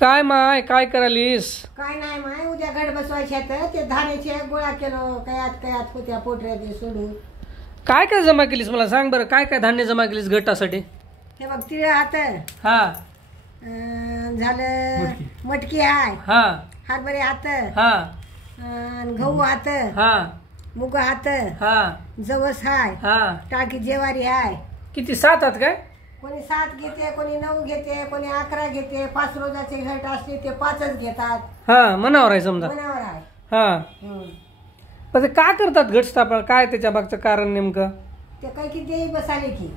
काय माय काय करालीस? काय नाही माय, उद्या घड बसवायच्यात ते धान्याचे गोळा केलो कयात होत्या पोटऱ्याचे सोडून. काय काय जमा केलीस मला सांग बरं, काय काय धान्य जमा केलीस गटासाठी? हे बघ तिळ हात, हा झालं मटकी हाय, हा हरभरे हात, हा गहू हात, हा मुग हात, हा जवस हाय, हा टाकी जेवारी हाय. किती 7 आहेत काय? कोणी 7 घेते, कोणी 9 घेते, कोणी 11 घेते. 5 रोजाचे घट असले ते 5च घेतात. हा मनावर आहे समजा. मनावर आहे. हा पण ते काय करतात घटस्थापना, काय त्याच्या मागचं कारण नेमकं? ते काही की देई बसाले की.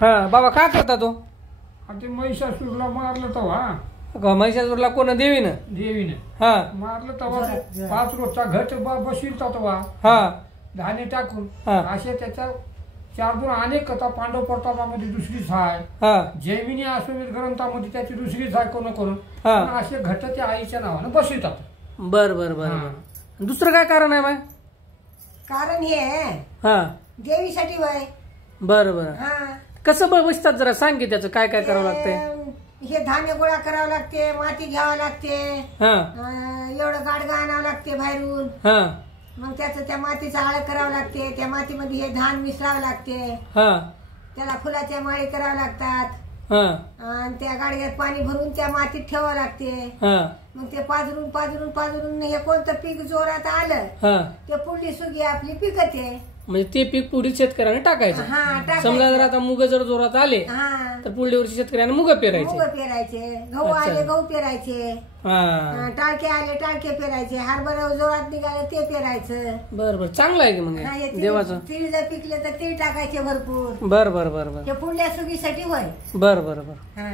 हा बाबा काय करता तो? ते महिषासूरला मारलं तवा, महिषासुरला कोण देवीनं? देवीने हा मारलं तवा 5 रोजचा घट बसविलता तवा हा धान्य टाकून. हा. असे त्याच्या 4 अनेक कथा पांडव प्रतापामध्ये दुसरीच आहे, हा जैमिनी अश्वमेध ग्रंथामध्ये त्याची दुसरीच आहे कोण कोण. हा. पण असे घट त्या आईच्या नावानं बसवितात. बर बर बर बर. दुसरं काय कारण आहे माय? कारण हे हा देवीसाठी वय. बर बर. हा कसं बसतात जरा सांग की, त्याचं काय काय करावं लागतंय? हे धान्य गोळा करावं लागते, माती घ्यावं लागते, हा एवढं गाडगा आणावं लागते बाहेरून. हा मग त्याचं त्या मातीचं आळ करावं लागते, त्या मातीमध्ये हे धान मिसळावं लागते, हा त्याला फुलाच्या माळी करावं लागतात, हा आणि त्या गाडग्यात पाणी भरून त्या मातीत ठेवावं लागते. हा मग ते पाजरून पाजरून पाजरून हे कोणतं पीक जोरात आलं हा ते पुढली सुगी आपली पिकते. म्हणजे ते पीक पुढे शेतकऱ्याने टाकायचं. हा टाकायचं. समजा जर आता मुग जर जोरात आले हा तर पुढल्या वर्षी शेतकऱ्याने मुग पेरायचे. मुग पेरायचे, गहू अच्छा. आले गहू पेरायचे, हा टाळके आले टाळके पेरायचे, हरभरा जोरात निघाले ते पेरायचं. बर बर. चांगलं आहे की मग हा, हे हे देवाचं. तीळ जर पिकले तर तीळ टाकायचे भरपूर. बर बर बर बर हे पुढल्या सुगीसाठी होय. बर बर बर. हा